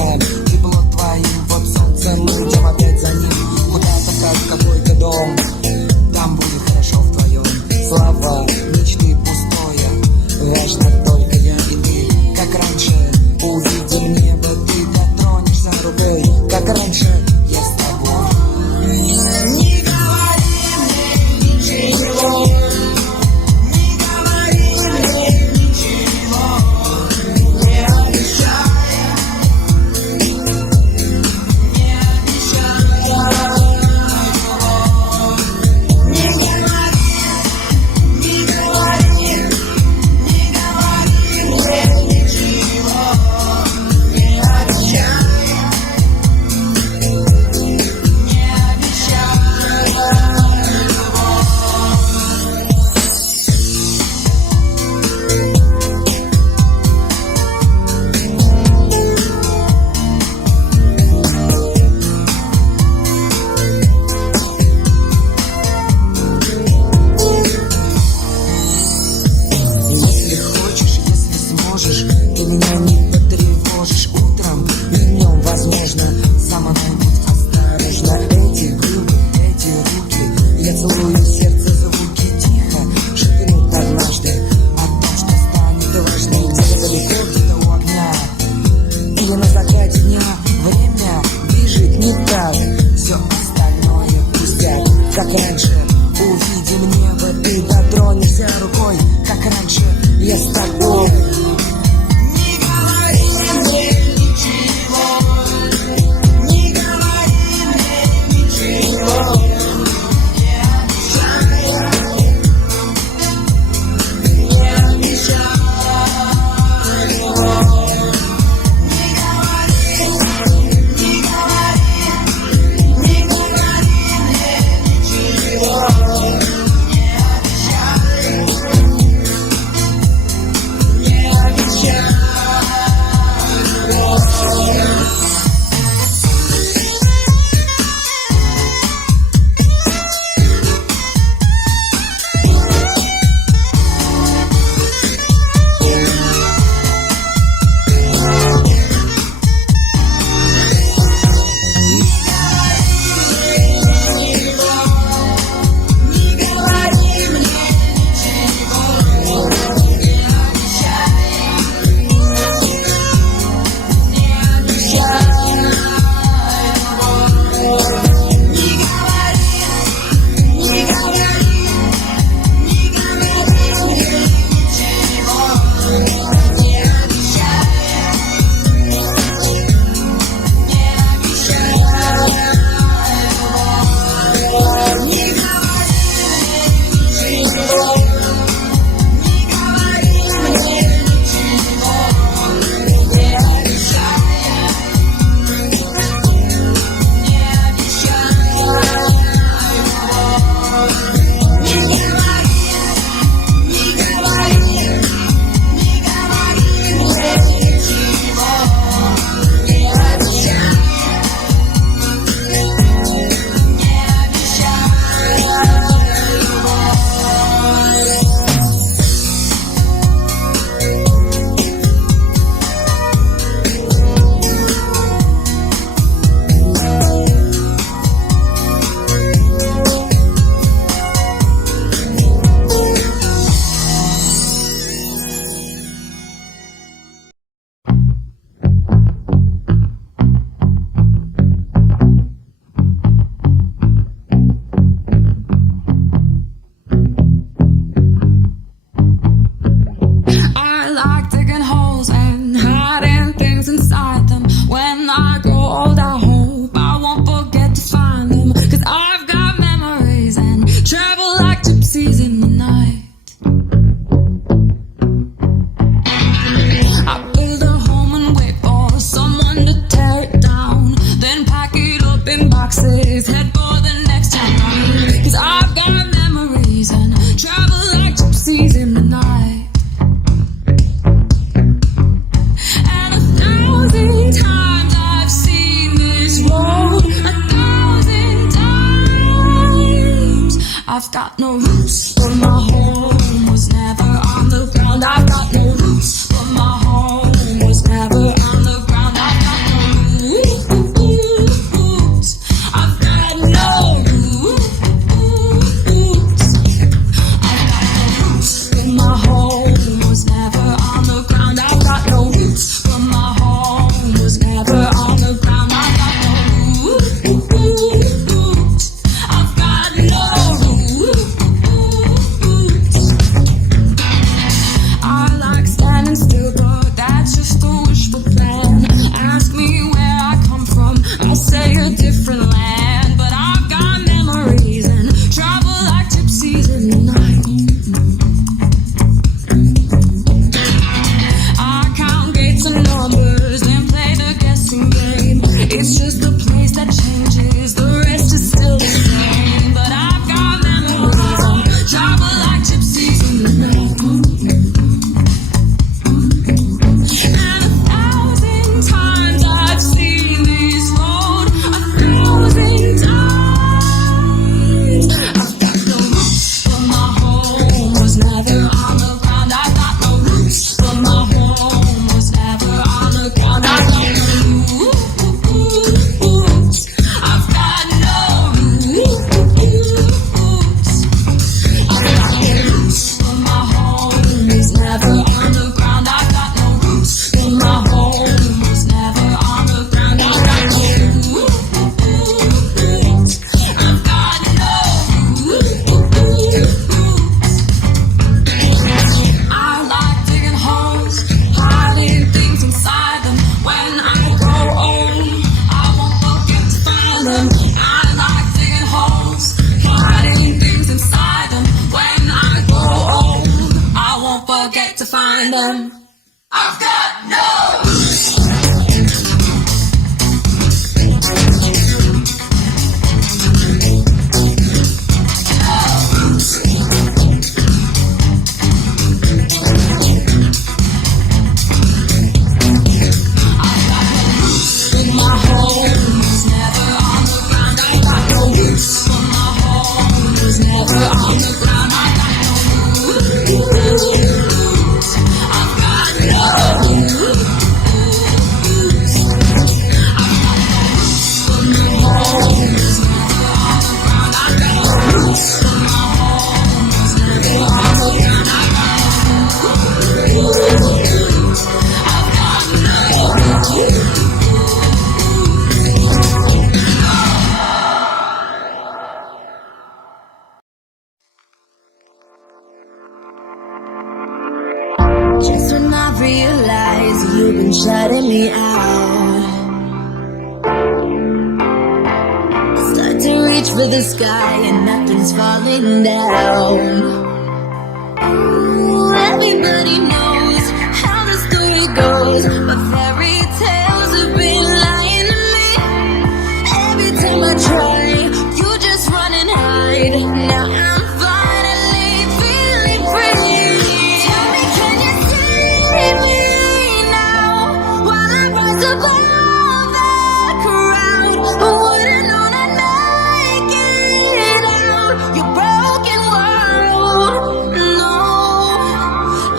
там тепло твоим, вот солнце, мы идем опять за ним. Куда-то в какой-то дом, там будет хорошо вдвоем. Слова, мечты пустое, важно только я и ты. Как раньше, увидим небо, ты дотронешься рукой. Как раньше, я с тобой. Не говори мне ничего, не говори мне ничего, не обещай, не обещай. Ты меня не потревожишь утром и днем, возможно, за мной будь осторожна. Эти губы, эти руки, я целую сердце, звуки тихо шепнут однажды о том, что станет важным. Где-то далеко, где-то у огня или на закате дня. Время бежит не так, все остальное пустяк. Как раньше, увидим небо, ты дотронешься рукой. Как раньше, я с тобой. I've got no roots, but my home was never on the ground. I've got no roots, but my home was never on the ground. I've got no roots. that changes, the rest is still the same. But I've got memories on travel like gypsies in the night. And 1,000 times I've seen this road, 1,000 times. I've got no roots, but my home was never on the ground. I've got no roots, but my home was never on the ground. I've got no roots. I've got no roots. I've got no roots, but my home is never on the ground. I've got no roots, but my home was never on the ground. I've got no roots. I've got no roots. I like digging holes, hiding things inside them. When I go home, I won't forget to find them. I like digging holes, hiding things inside them. When I go home, I won't forget to find them. I've got no roots. My home was never on the ground. I got no roots. But my home was never on the ground. I got no roots. I've got no roots. I've got no roots. But my home was never on the ground. I got no roots. But my home was never on the ground. I got no roots. I've got no roots. Just when I realize you've been shutting me out, start to reach for the sky and nothing's falling down. Ooh, everybody knows how the story goes, but fairy tales have been lying to me. Every time I try, you just run and hide. Now I'm finally feeling free. Tell me, can you see me now? While I rise above the crowd, who would've known I'd make it out? Your broken world, no.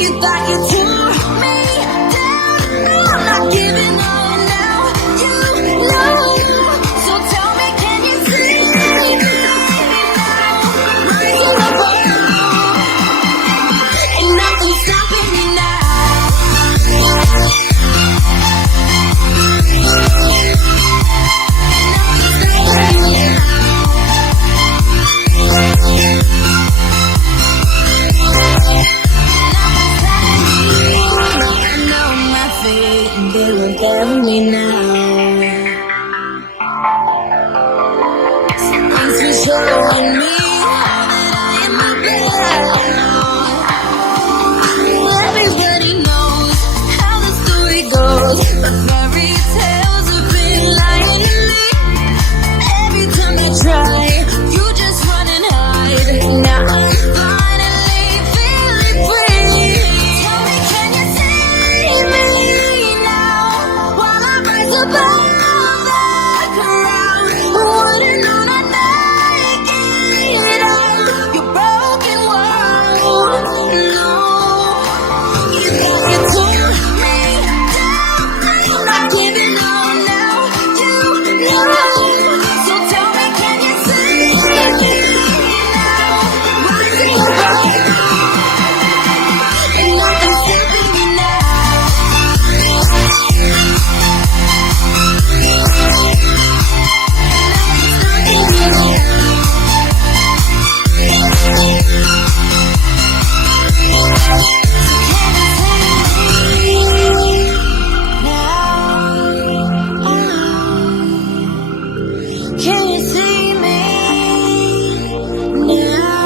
You thought you tore me down. No, I'm not giving up now. You know. So tell me, can you see me now? Rising above, and nothing's stopping me now. I know my fate, and they will bury me now. Thanks for showing me that I am the best. Everybody knows how the story goes, but fairy tales have been lying to me. Every time I try, you just run and hide. Now I'm finally feeling free. Tell me, can you see me now? While I rise above the crowd, who would've known I'd make it out? Your broken world, no. You thought you tore me down. I'm not giving up now. You know. So tell me, can you see me now? Rising above, and nothing's stopping me now. Can you see me now?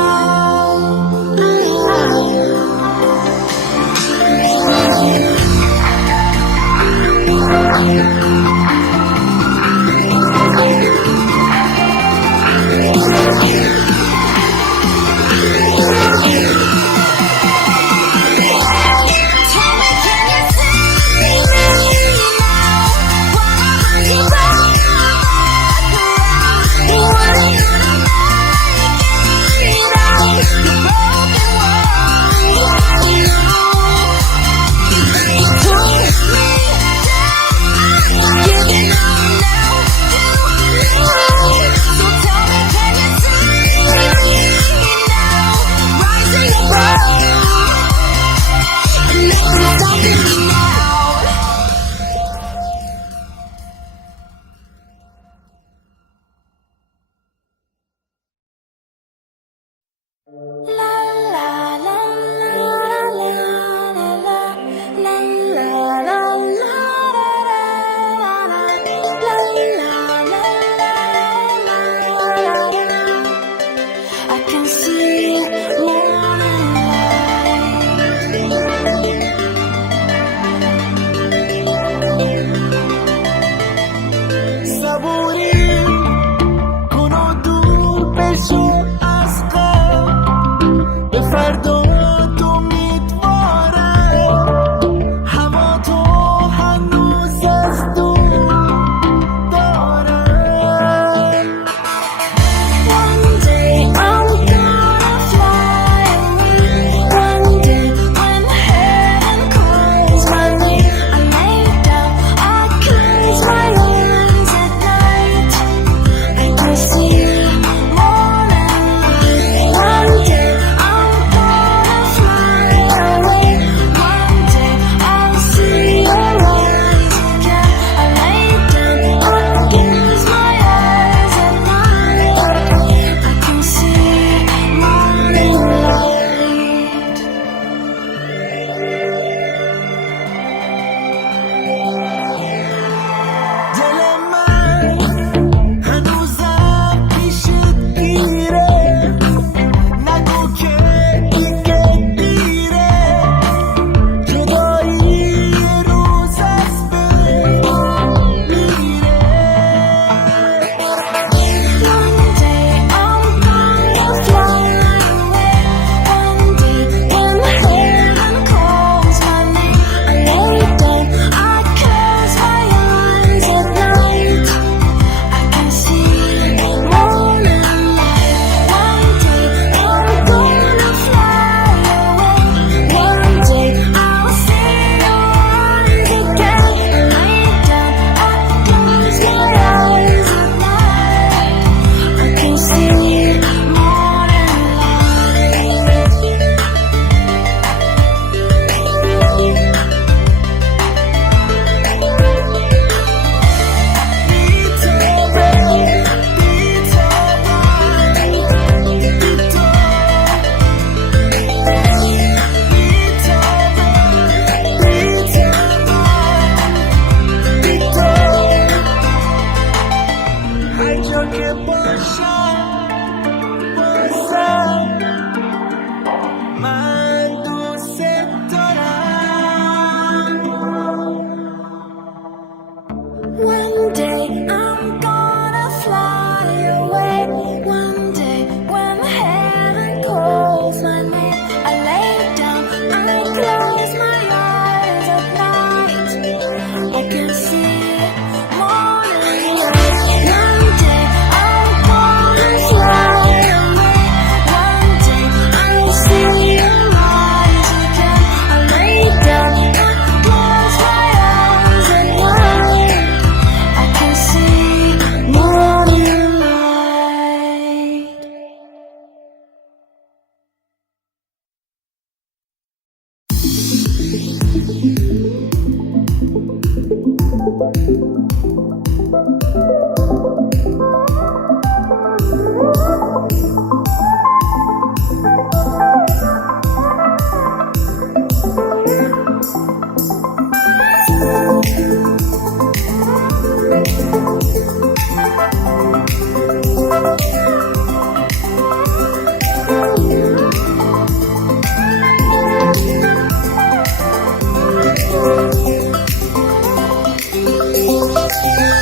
Thank